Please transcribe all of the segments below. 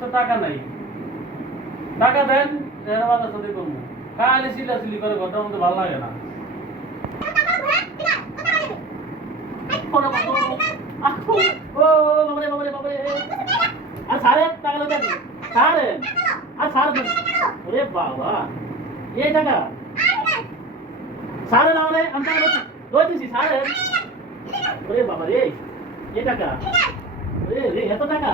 তো টাকা নাই। টাকা দেন এর বাজার সাথে করব খালি সিলা সিলি করে ঘরটার মধ্যে ভালো লাগে না। বাবা, এই টাকা এত টাকা।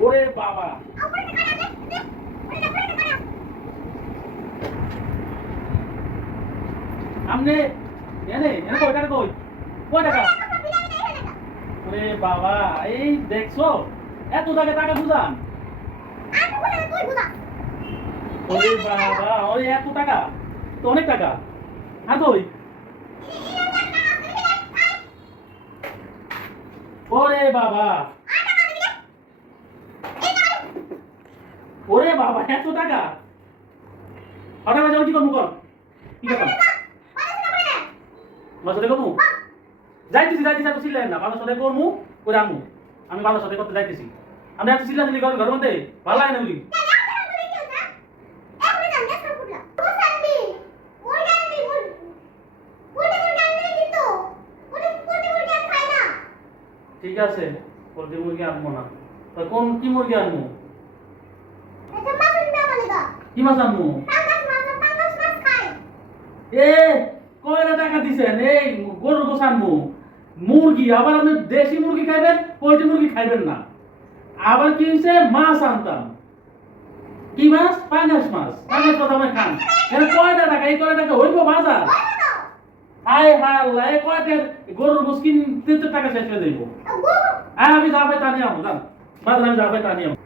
ওরে বাবা আমনে এনে এনে টাকা কই কয় টাকা ওরে বাবা এই দেখছ এত টাকা টাকা বুঝান ওরে বাবা ওরে এত টাকা তো অনেক টাকা আর কই ওরে বাবা। ওরে বাবা, এত টাকা? হঠাৎ বাজে কি করব, কর। কি করব আমার সাথে করব? যাইতেছি যাইতেছি, এত চিল্লাই না। ভালো সাথে করব, করে আনব। আমি ভালো সাথে করতে যাইতেছি। আমি এত চিল্লা চিল্লি ঘরের মধ্যে ভালো লাগে না বলি ঠিক আছে পোলট্রি মুরগি আনব না। তা কোন কি মুরগি আনব? কি মাছ আনব? এ কয়টা টাকা দিছেন? এই গরুর গোছ আনব। মুরগি আবার আপনি দেশি মুরগি খাইবেন পোলট্রি মুরগি খাইবেন না। আবার কি হয়েছে মাছ আনতাম। কি মাছ? পাঙ্গাস মাছ। পাঙ্গাস মাছ আমি খান। কয়টা টাকা? এই কয়টা টাকা? হইব বাজার। হাই হায় আল্লাহ এই কয়টা গরুর গোছ কিনতে টাকা শেষ হয়ে যাইব। হ্যাঁ আমি যাবে তা নিয়ে আমো যান। আমি যাবে তা নিয়ে